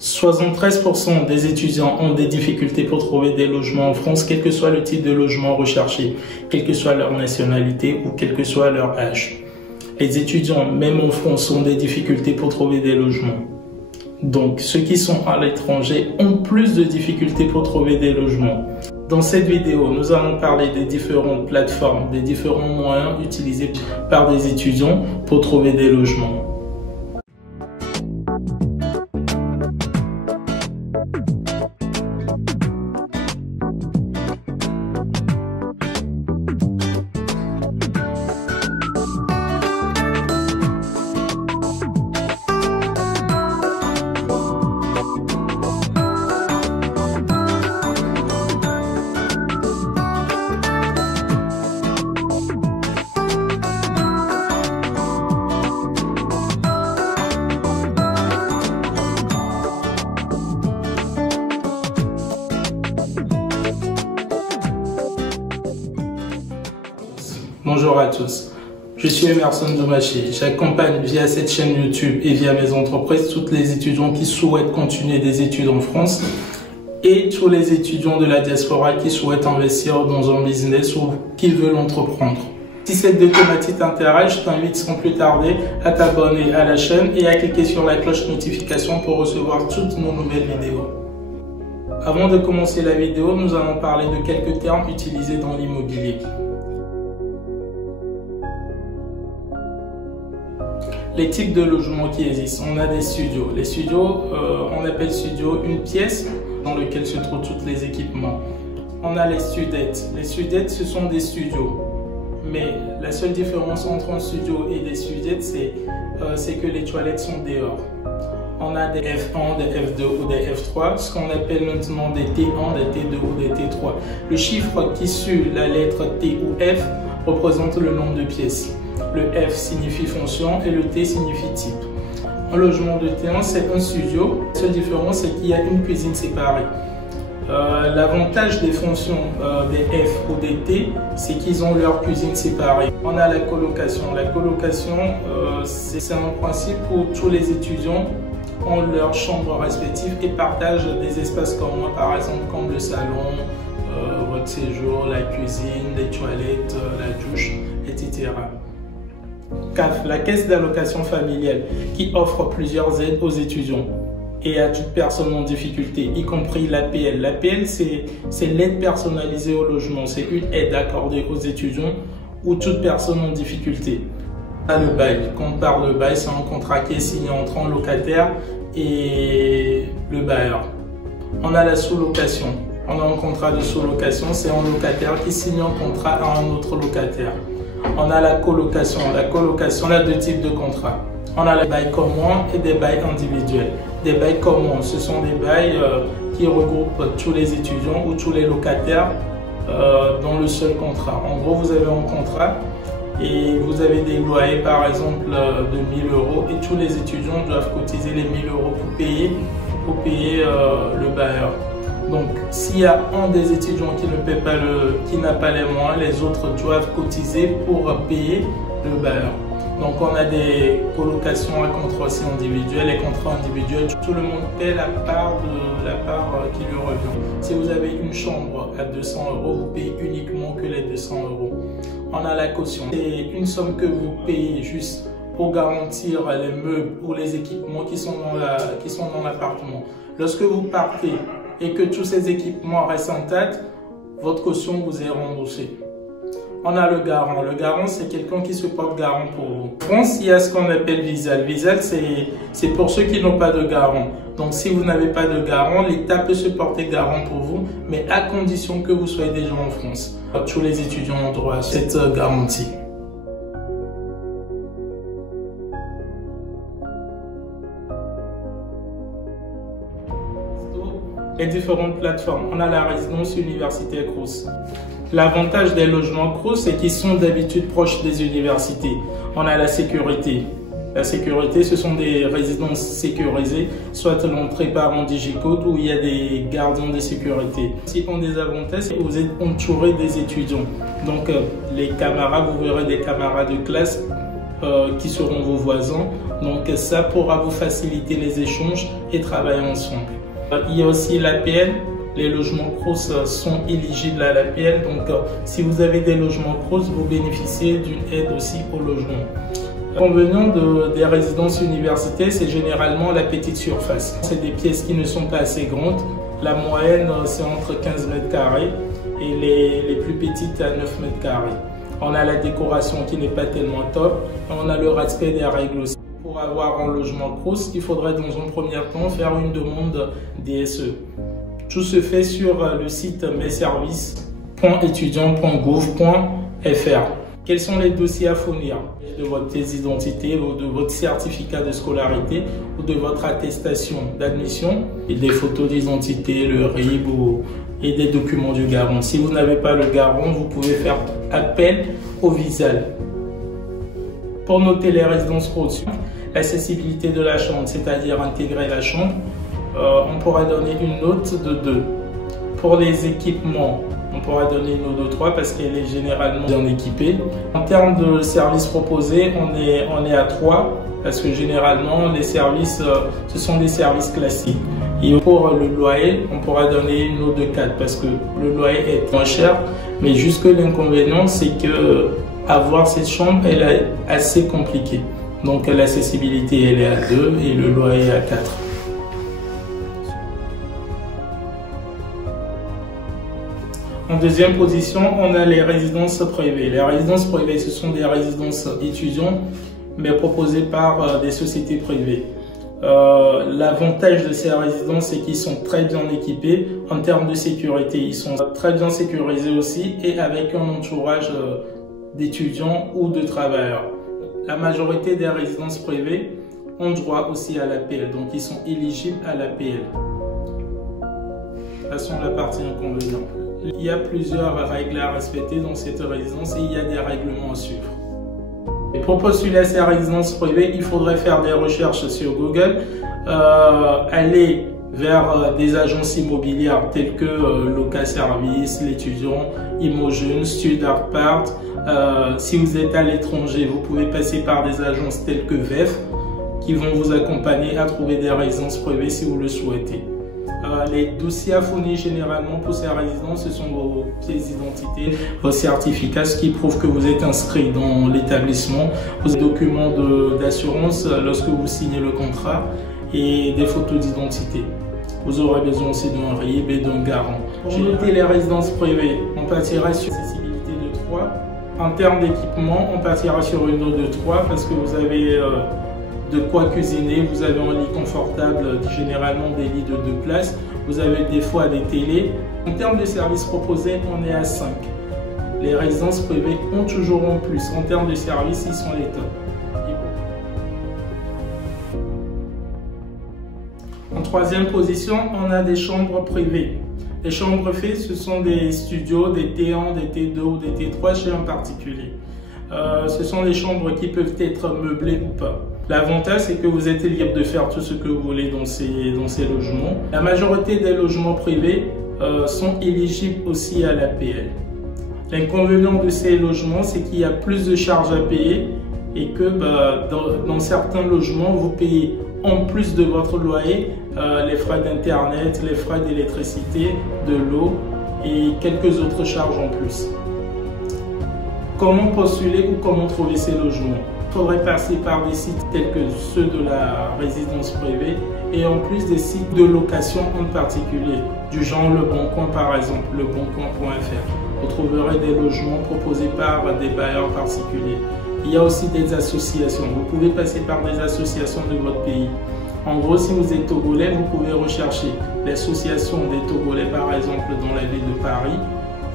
73% des étudiants ont des difficultés pour trouver des logements en France, quel que soit le type de logement recherché, quelle que soit leur nationalité ou quel que soit leur âge. Les étudiants, même en France, ont des difficultés pour trouver des logements. Donc, ceux qui sont à l'étranger ont plus de difficultés pour trouver des logements. Dans cette vidéo, nous allons parler des différentes plateformes, des différents moyens utilisés par des étudiants pour trouver des logements. Bonjour à tous, je suis Emerson Doumaché. J'accompagne via cette chaîne YouTube et via mes entreprises toutes les étudiants qui souhaitent continuer des études en France et tous les étudiants de la diaspora qui souhaitent investir dans un business ou qui veulent entreprendre. Si cette thématique t'intéresse, je t'invite sans plus tarder à t'abonner à la chaîne et à cliquer sur la cloche notification pour recevoir toutes nos nouvelles vidéos. Avant de commencer la vidéo, nous allons parler de quelques termes utilisés dans l'immobilier. Les types de logements qui existent. On a des studios. Les studios, on appelle studio une pièce dans laquelle se trouvent tous les équipements. On a les studettes. Les studettes, ce sont des studios. Mais la seule différence entre un studio et des studettes, c'est que les toilettes sont dehors. On a des F1, des F2 ou des F3, ce qu'on appelle maintenant des T1, des T2 ou des T3. Le chiffre qui suit la lettre T ou F représente le nombre de pièces. Le F signifie fonction et le T signifie type. Un logement de T1, c'est un studio. La seule différence, c'est qu'il y a une cuisine séparée. L'avantage des fonctions des F ou des T, c'est qu'ils ont leur cuisine séparée. On a la colocation. La colocation, c'est un principe où tous les étudiants ont leur chambre respective et partagent des espaces communs, par exemple comme le salon, votre séjour, la cuisine, les toilettes, la douche, etc. CAF, la caisse d'allocation familiale, qui offre plusieurs aides aux étudiants et à toute personne en difficulté, y compris l'APL. L'APL, c'est l'aide personnalisée au logement. C'est une aide accordée aux étudiants ou toute personne en difficulté. On a le bail. Quand on parle de bail, c'est un contrat qui est signé entre un locataire et le bailleur. On a la sous-location. On a un contrat de sous-location, c'est un locataire qui signe un contrat à un autre locataire. On a la colocation. La colocation, on a deux types de contrats. On a les bails communs et des bails individuels. Des bails communs, ce sont des bails qui regroupent tous les étudiants ou tous les locataires dans le seul contrat. En gros, vous avez un contrat et vous avez des loyers par exemple de 1 000 € et tous les étudiants doivent cotiser les 1 000 € pour payer le bailleur. Donc, s'il y a un des étudiants qui ne paie pas qui n'a pas les moyens, les autres doivent cotiser pour payer le bailleur. Donc, on a des colocations à contrat aussi individuel. Les contrats individuels, tout le monde paie la part qui lui revient. Si vous avez une chambre à 200 €, vous payez uniquement que les 200 €. On a la caution. C'est une somme que vous payez juste pour garantir les meubles ou les équipements qui sont dans l'appartement. Lorsque vous partez et que tous ces équipements restent intacts, votre caution vous est remboursée. On a le garant. Le garant, c'est quelqu'un qui se porte garant pour vous. En France, il y a ce qu'on appelle VISAL. VISAL, c'est pour ceux qui n'ont pas de garant. Donc, si vous n'avez pas de garant, l'État peut se porter garant pour vous, mais à condition que vous soyez déjà en France. Tous les étudiants ont droit à cette garantie. Les différentes plateformes. On a la résidence universitaire Crous. L'avantage des logements Crous, c'est qu'ils sont d'habitude proches des universités. On a la sécurité. La sécurité, ce sont des résidences sécurisées, soit l'entrée par un digicode où il y a des gardiens de sécurité. Ce qui ont des avantages, vous êtes entouré des étudiants. Donc les camarades, vous verrez des camarades de classe qui seront vos voisins. Donc ça pourra vous faciliter les échanges et travailler ensemble. Il y a aussi l'APL. Les logements CROUS sont éligibles à l'APL. Donc si vous avez des logements CROUS, vous bénéficiez d'une aide aussi au logement. L'inconvénient des résidences universitaires, c'est généralement la petite surface. C'est des pièces qui ne sont pas assez grandes. La moyenne, c'est entre 15 mètres carrés et les plus petites à 9 mètres carrés. On a la décoration qui n'est pas tellement top. On a le respect des règles aussi. Pour avoir un logement CROUS, il faudrait dans un premier temps faire une demande DSE. Tout se fait sur le site messervices.etudiant.gouv.fr. Quels sont les dossiers à fournir? De votre pièce d'identité, de votre certificat de scolarité ou de votre attestation d'admission, et des photos d'identité, le RIB et des documents du garant. Si vous n'avez pas le garant, vous pouvez faire appel au VISAL. Pour noter les résidences CROUS, l'accessibilité de la chambre, c'est-à-dire intégrer la chambre, on pourra donner une note de 2. Pour les équipements, on pourra donner une note de 3 parce qu'elle est généralement bien équipée. En termes de services proposés, on est à 3 parce que généralement les services, ce sont des services classiques. Et pour le loyer, on pourra donner une note de 4 parce que le loyer est moins cher. Mais juste que l'inconvénient, c'est que avoir cette chambre, elle est assez compliquée. Donc l'accessibilité, elle est à 2 et le loyer à 4. En deuxième position, on a les résidences privées. Les résidences privées, ce sont des résidences étudiants, mais proposées par des sociétés privées. L'avantage de ces résidences, c'est qu'ils sont très bien équipés. En termes de sécurité, ils sont très bien sécurisés aussi et avec un entourage d'étudiants ou de travailleurs. La majorité des résidences privées ont droit aussi à l'APL, donc ils sont éligibles à l'APL. Passons à la partie inconvénient. Il y a plusieurs règles à respecter dans cette résidence et il y a des règlements à suivre. Et pour postuler à ces résidences privées, il faudrait faire des recherches sur Google, aller vers des agences immobilières telles que Loca Service, l'étudiant, Imojeune, Studartpart. Si vous êtes à l'étranger, vous pouvez passer par des agences telles que VEF qui vont vous accompagner à trouver des résidences privées si vous le souhaitez. Les dossiers à fournir généralement pour ces résidences, ce sont vos pièces d'identité, vos certificats, ce qui prouve que vous êtes inscrit dans l'établissement, vos documents d'assurance lorsque vous signez le contrat et des photos d'identité. Vous aurez besoin aussi d'un RIB et d'un garant. Pour noter les résidences privées, on partira sur l'accessibilité de 3. En termes d'équipement, on partira sur une note de 3 parce que vous avez de quoi cuisiner, vous avez un lit confortable, généralement des lits de 2 places, vous avez des fois des télés. En termes de services proposés, on est à 5. Les résidences privées ont toujours en plus. En termes de services, ils sont les tops. En troisième position, on a des chambres privées. Les chambres privées, ce sont des studios, des T1, des T2 ou des T3 chez un particulier. Ce sont des chambres qui peuvent être meublées ou pas. L'avantage, c'est que vous êtes libre de faire tout ce que vous voulez dans ces logements. La majorité des logements privés sont éligibles aussi à l'APL. L'inconvénient de ces logements, c'est qu'il y a plus de charges à payer et que dans certains logements, vous payez en plus de votre loyer les frais d'internet, les frais d'électricité, de l'eau et quelques autres charges en plus. Comment postuler ou comment trouver ces logements? Il faudrait passer par des sites tels que ceux de la résidence privée et en plus des sites de location en particulier, du genre Le Bon Coin par exemple, leboncoin.fr. Vous trouverez des logements proposés par des bailleurs particuliers. Il y a aussi des associations. Vous pouvez passer par des associations de votre pays. En gros, si vous êtes Togolais, vous pouvez rechercher l'association des Togolais par exemple dans la ville de Paris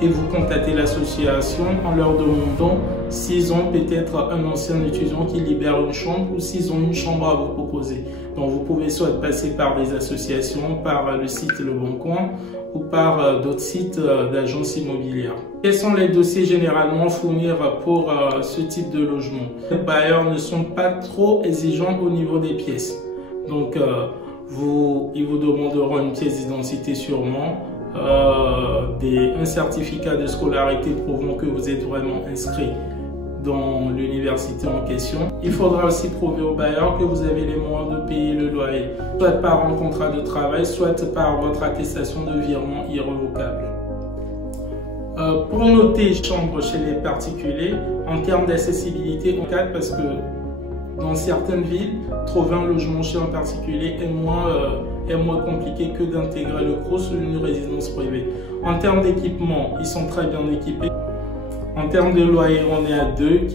et vous contactez l'association en leur demandant s'ils ont peut-être un ancien étudiant qui libère une chambre ou s'ils ont une chambre à vous proposer. Donc vous pouvez soit passer par des associations, par le site Le Bon Coin ou par d'autres sites d'agences immobilières. Quels sont les dossiers généralement à fournir pour ce type de logement? Les bailleurs ne sont pas trop exigeants au niveau des pièces. Donc ils vous demanderont une pièce d'identité sûrement, un certificat de scolarité prouvant que vous êtes vraiment inscrit dans l'université en question. Il faudra aussi prouver au bailleur que vous avez les moyens de payer le loyer, soit par un contrat de travail, soit par votre attestation de virement irrévocable. Pour noter chambre chez les particuliers, en termes d'accessibilité, on cadre parce que dans certaines villes, trouver un logement chez un particulier est moins compliqué que d'intégrer le CROUS ou une résidence privée. En termes d'équipement, ils sont très bien équipés. En termes de loyer, on est à 2.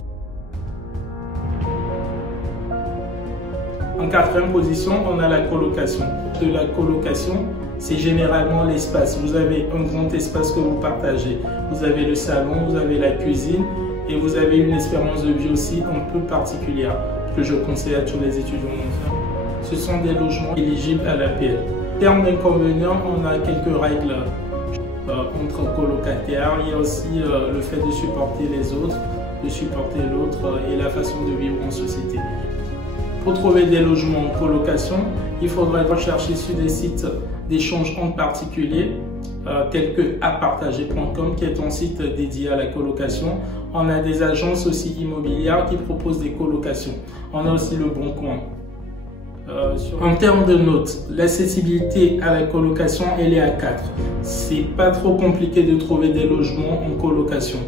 En quatrième position, on a la colocation. De la colocation, c'est généralement l'espace. Vous avez un grand espace que vous partagez. Vous avez le salon, vous avez la cuisine et vous avez une espérance de vie aussi un peu particulière que je conseille à tous les étudiants d'en faire. Ce sont des logements éligibles à l'APL. En termes d'inconvénients, on a quelques règles entre colocataires. Il y a aussi le fait de supporter les autres, de supporter l'autre et la façon de vivre en société. Pour trouver des logements en colocation, il faudrait rechercher sur des sites d'échange entre particuliers tels que apartager.com qui est un site dédié à la colocation. On a des agences aussi immobilières qui proposent des colocations. On a aussi le Bon Coin. En termes de notes, l'accessibilité à la colocation, elle est à 4. C'est pas trop compliqué de trouver des logements en colocation.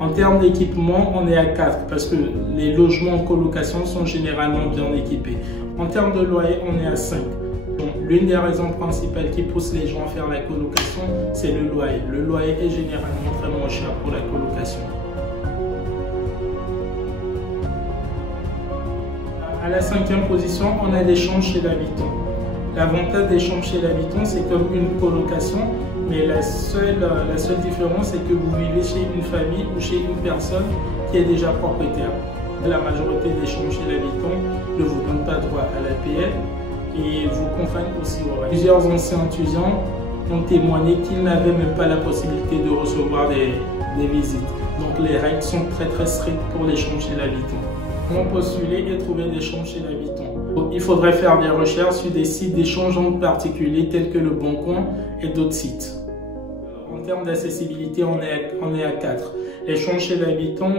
En termes d'équipement, on est à 4 parce que les logements en colocation sont généralement bien équipés. En termes de loyer, on est à 5. L'une des raisons principales qui pousse les gens à faire la colocation, c'est le loyer. Le loyer est généralement très moins cher pour la colocation. À la 5e position, on a des chambres chez l'habitant. L'avantage des chambres chez l'habitant, c'est comme une colocation, mais la seule différence, c'est que vous vivez chez une famille ou chez une personne qui est déjà propriétaire. La majorité des chambres chez l'habitant ne vous donnent pas droit à l'APL et vous contraignent aussi au règles. Plusieurs anciens étudiants ont témoigné qu'ils n'avaient même pas la possibilité de recevoir des visites. Donc les règles sont très strictes pour les chambres chez l'habitant. Comment postuler et trouver des chambres chez l'habitant? Il faudrait faire des recherches sur des sites d'échange entre particuliers tels que le Bon Coin et d'autres sites. En termes d'accessibilité, on est à 4. Les chambres chez l'habitant,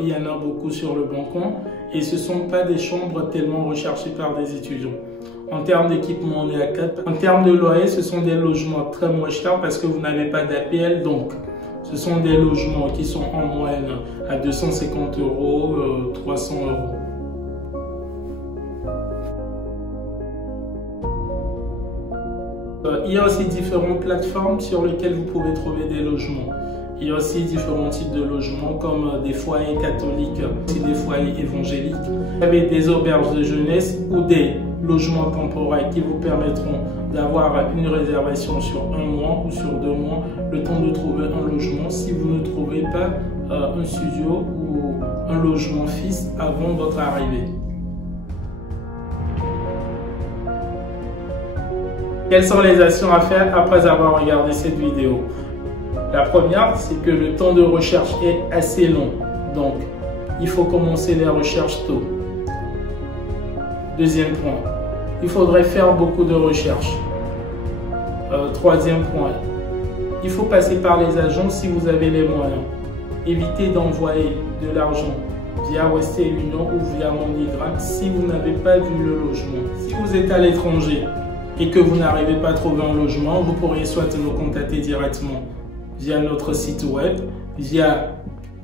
il y en a beaucoup sur le Bon Coin et ce ne sont pas des chambres tellement recherchées par des étudiants. En termes d'équipement, on est à 4. En termes de loyer, ce sont des logements très moins chers parce que vous n'avez pas d'APL, donc ce sont des logements qui sont en moyenne à 250 €, 300 €. Il y a aussi différentes plateformes sur lesquelles vous pouvez trouver des logements. Il y a aussi différents types de logements comme des foyers catholiques, aussi des foyers évangéliques. Vous avez des auberges de jeunesse ou des logements temporaires qui vous permettront d'avoir une réservation sur 1 mois ou sur 2 mois, le temps de trouver un logement si vous ne trouvez pas un studio ou un logement fixe avant votre arrivée. Quelles sont les actions à faire après avoir regardé cette vidéo? La première, c'est que le temps de recherche est assez long, donc il faut commencer les recherches tôt. Deuxième point, il faudrait faire beaucoup de recherches. Troisième point, il faut passer par les agences si vous avez les moyens. Évitez d'envoyer de l'argent via Western Union ou via MoneyGram si vous n'avez pas vu le logement. Si vous êtes à l'étranger et que vous n'arrivez pas à trouver un logement, vous pourriez soit nous contacter directement via notre site web, via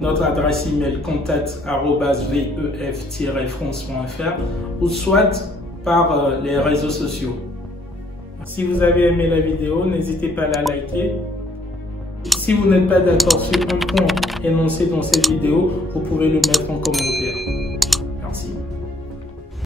notre adresse email contact@vef-france.fr ou soit par les réseaux sociaux. Si vous avez aimé la vidéo, n'hésitez pas à la liker. Si vous n'êtes pas d'accord sur un point énoncé dans cette vidéo, vous pouvez le mettre en commentaire.